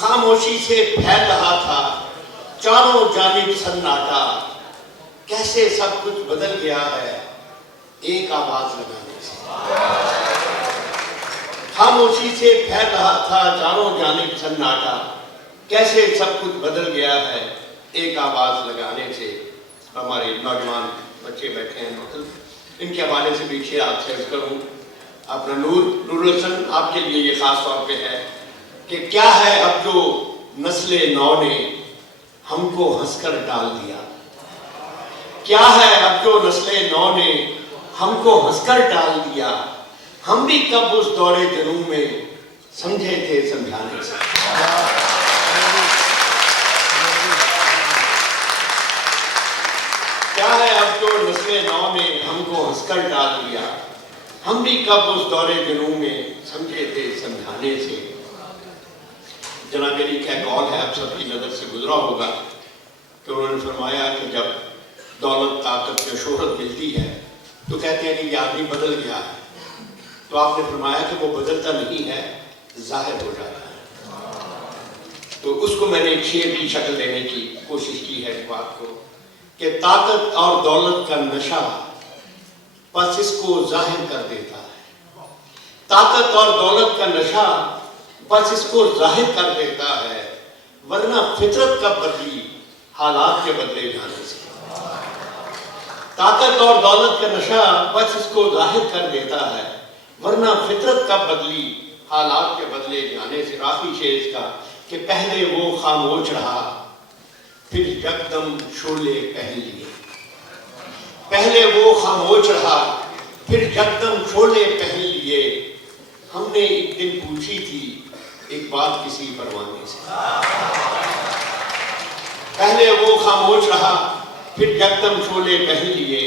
خاموشی سے پھیل رہا تھا چاروں جانب سناٹا، کیسے سب کچھ بدل گیا ہے ایک آواز لگانے سے۔ خاموشی سے پھیل رہا تھا چاروں جانب سناٹا، کیسے سب کچھ بدل گیا ہے ایک آواز لگانے سے۔ ہمارے نوجوان بچے بیٹھے ہیں مختلف، ان کے حوالے سے بھی شعر آپ سے عرض کروں۔ اپنا نور الحسن آپ کے لیے یہ خاص طور پہ ہے کہ کیا ہے اب جو نسل نو نے ہم کو ہنس کر ڈال دیا، کیا ہے اب جو نسل نو نے ہم کو ہنس کر ڈال دیا، ہم بھی کب اس دور جنوں میں سمجھے تھے سمجھانے سے۔ کیا ہے اب جو نسل نو نے ہم کو ہنس کر ڈال دیا، ہم بھی کب اس دور جنوں میں سمجھے تھے سمجھانے سے۔ جناب علی کا قول ہے، آپ سب کی نظر سے گزرا ہوگا کہ انہوں نے فرمایا کہ جب دولت، طاقت یا شہرت ملتی ہے تو کہتے ہیں کہ یہ آدمی بدل گیا ہے، تو آپ نے فرمایا کہ وہ بدلتا نہیں ہے، ظاہر ہو جاتا ہے۔ تو اس کو میں نے ایک شعر کی شکل دینے کی کوشش کی ہے اس بات کو کہ طاقت اور دولت کا نشہ بس اس کو ظاہر کر دیتا ہے، طاقت اور دولت کا نشہ بس اس کو ظاہر کر دیتا ہے، ورنہ فطرت کا بدلی حالات کے بدلے جانے سے۔ طاقت اور دولت کا نشہ بس اس کو ظاہر کر دیتا ہے، ورنہ فطرت کا بدلی حالات کے بدلے جانے سے۔ آخری شعر اس کا کہ پہلے وہ خاموش رہا پھر یکدم شعلے پہن لیے، پہلے وہ خاموش رہا پھر یکدم شعلے پہن لیے، ہم نے ایک دن پوچھی تھی ایک بات کسی پروانے سے۔ پہلے وہ خاموش رہا پھر یکدم شعلے پہن لیے،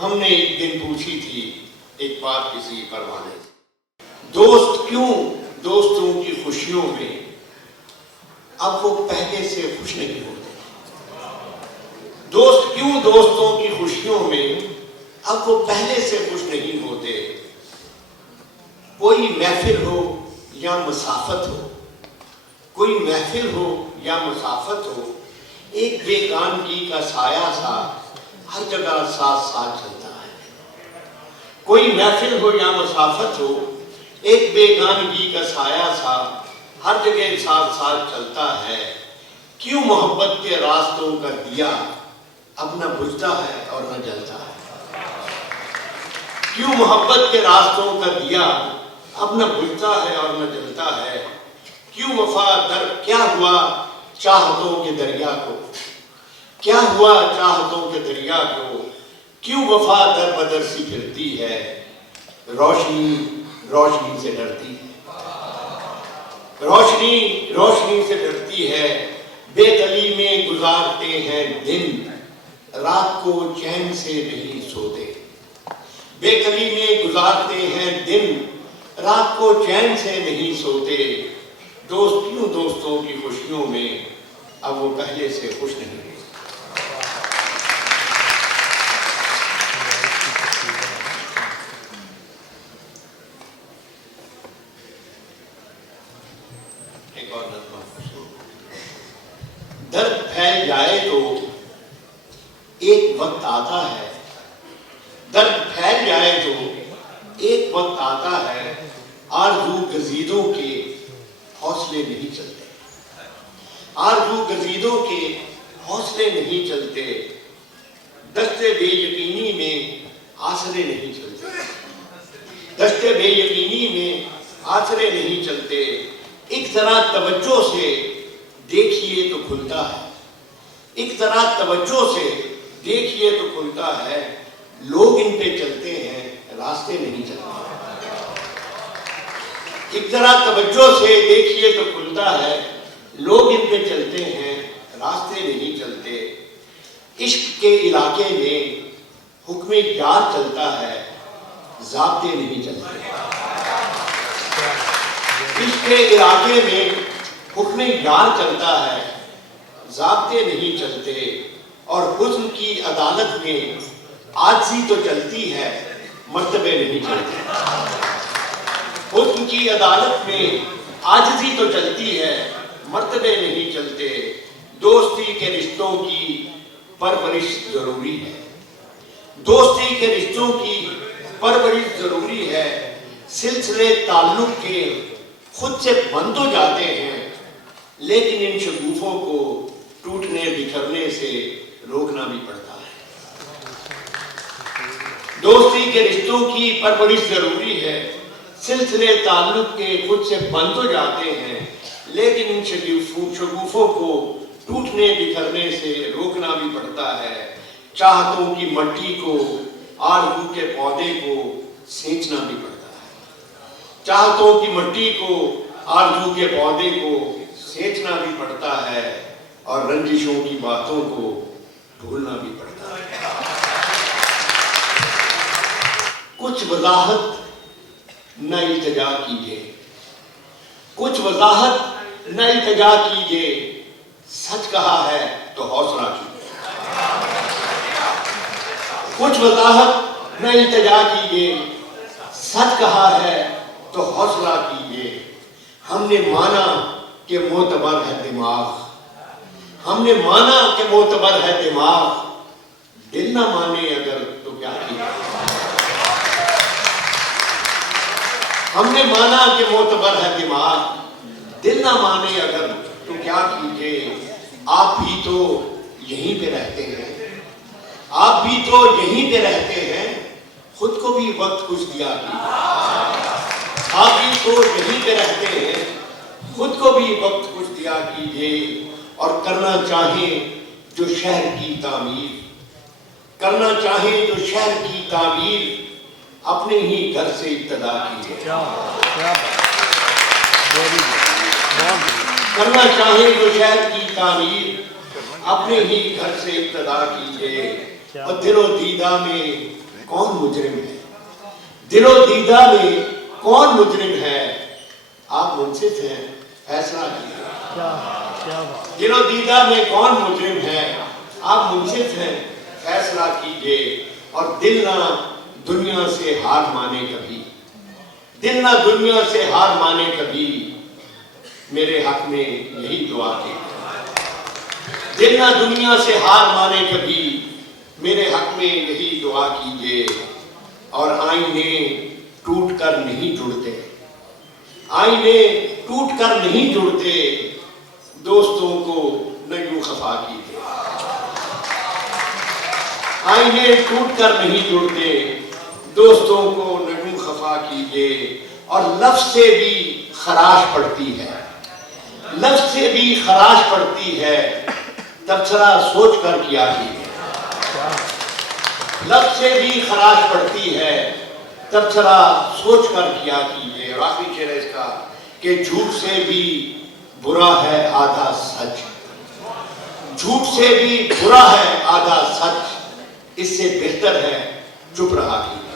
ہم نے ایک دن پوچھی تھی ایک بات کسی پروانے سے۔ دوست کیوں دوستوں کی خوشیوں میں اب وہ پہلے سے خوش نہیں ہوتے، دوست کیوں دوستوں کی خوشیوں میں اب وہ پہلے سے خوش نہیں ہوتے۔ کوئی محفل ہو یا مسافت ہو، کوئی محفل ہو یا مسافت ہو، ایک بیگانگی کا سایہ سا ہر جگہ ساتھ ساتھ چلتا ہے۔ کوئی محفل ہو یا مسافت ہو، ایک بیگانگی کا سایہ سا ہر جگہ ساتھ ساتھ چلتا ہے۔ کیوں محبت کے راستوں کا دیا اب نہ بجھتا ہے اور نہ جلتا ہے، کیوں محبت کے راستوں کا دیا اب نہ بجھتا ہے اور نہ جلتا ہے۔ کیوں وفا در کیا ہوا چاہتوں کے دریا کو، کیا ہوا چاہتوں کے دریا کو، کیوں وفا در بدر سی پھرتی ہے، روشنی روشنی سے ڈرتی ہے، روشنی روشنی سے ڈرتی ہے، بے دلی میں گزارتے ہیں دن، رات کو چین سے نہیں سوتے، بے کلی میں گزارتے ہیں دن، رات کو چین سے نہیں سوتے۔ دوست کیوں دوستوں کی خوشیوں میں اب وہ پہلے سے خوش نہیں ہوتے۔ ایک اور نظم درد پھیل جائے تو ایک وقت آتا ہے، درد پھیل جائے تو ایک وقت آتا ہے، آرزو گزیدوں کے حوصلے نہیں چلتے، آرزو گزیدوں کے حوصلے نہیں چلتے، دشت بے یقینی میں آسرے نہیں چلتے، دشت بے یقینی میں آسرے نہیں چلتے۔ ایک ذرا توجہ سے دیکھیے تو کھلتا ہے، ایک ذرا توجہ سے دیکھیے تو کھلتا ہے، لوگ ان پہ چلتے ہیں راستے نہیں چلتے۔ ایک ذرا توجہ سے دیکھیے تو کھلتا ہے، لوگ ان پہ چلتے ہیں راستے نہیں چلتے۔ عشق کے علاقے میں حکم یار چلتا ہے، ضابطے نہیں چلتے۔ عشق کے علاقے میں حکم یار چلتا ہے، ضابطے نہیں چلتے۔ اور حسن کی عدالت میں عاجزی تو چلتی ہے، مرتبے نہیں چلتے۔ حسن کی عدالت میں عاجزی تو چلتی ہے، مرتبے نہیں چلتے، دوستی کے رشتوں کی پرورش ضروری ہے، دوستی کے رشتوں کی پرورش ضروری ہے، سلسلے تعلق کے خود سے بند تو جاتے ہیں، لیکن ان شگوفوں کو ٹوٹنے بکھرنے سے روکنا بھی پڑتا ہے۔ دوستی کے رشتوں کی پرورش ضروری ہے، سلسلے تعلق کے خود سے بند تو جاتے ہیں، لیکن ان شگوفوں کو ٹوٹنے بکھرنے سے روکنا بھی پڑتا ہے۔ چاہتوں کی مٹی کو، آرزو کے پودے کو سینچنا بھی پڑتا ہے، چاہتوں کی مٹی کو، آرزو کے پودے کو سینچنا بھی پڑتا ہے، اور رنجشوں کی باتوں کو بھولنا بھی پڑتا ہے۔ کچھ وضاحت نہ التجا کیجیے، کچھ وضاحت نہ التجا کیجیے، سچ کہا ہے تو حوصلہ کیجیے۔ کچھ وضاحت نہ التجا کیجیے، سچ کہا ہے تو حوصلہ کیجیے۔ ہم نے مانا کہ معتبر ہے دماغ، ہم نے مانا کہ معتبر ہے دماغ، دل نہ مانے اگر تو کیا کیجیے۔ ہم نے مانا کہ معتبر ہے دماغ، دل نہ مانے اگر تو کیا کیجیے۔ آپ بھی تو یہیں پہ رہتے ہیں، آپ بھی تو یہیں پہ رہتے ہیں، خود کو بھی وقت کچھ دیا کیجیے۔ آپ بھی تو یہیں پہ رہتے ہیں، خود کو بھی وقت کچھ دیا کیجیے، اور کرنا چاہیں جو شہر کی تعمیر، کرنا چاہیں جو شہر کی تعمیر، اپنے ہی گھر سے ابتدا کیجیے۔ کرنا چاہیں جو شہر کی تعمیر، اپنے ہی گھر سے ابتدا کیجیے۔ اور دل و دیدہ میں کون مجرم ہے، دل و دیدہ میں کون مجرم ہے، آپ منصف ہیں فیصلہ کیجیے۔ دل و دیدہ میں کون مجرم ہے، آپ منصف ہیں فیصلہ کیجیے۔ اور دل نہ دنیا سے ہار مانے کبھی، دل نہ دنیا سے ہار مانے کبھی، میرے حق میں یہی دعا کیجیے۔ دل نہ دنیا سے ہار مانے کبھی، میرے حق میں یہی دعا کیجیے۔ اور آئینے ٹوٹ کر نہیں جڑتے، آئینے ٹوٹ کر نہیں جڑتے، دوستوں کو نہ یوں خفا کیجیے۔ آئینے ٹوٹ کر نہیں جڑتے، دوستوں کو نہ یوں خفا کیجیے۔ اور لفظ سے بھی خراش پڑتی ہے، لفظ سے بھی خراش پڑتی ہے، تبصرہ سوچ کر کیا کیجیے۔ لفظ سے بھی خراش پڑتی ہے، تبصرہ سوچ کر کیا کیجیے۔ اور آخری شعر ہے اس کا کہ جھوٹ سے بھی برا ہے آدھا سچ، جھوٹ سے بھی برا ہے آدھا سچ، اس سے بہتر ہے چپ رہا کیجیے۔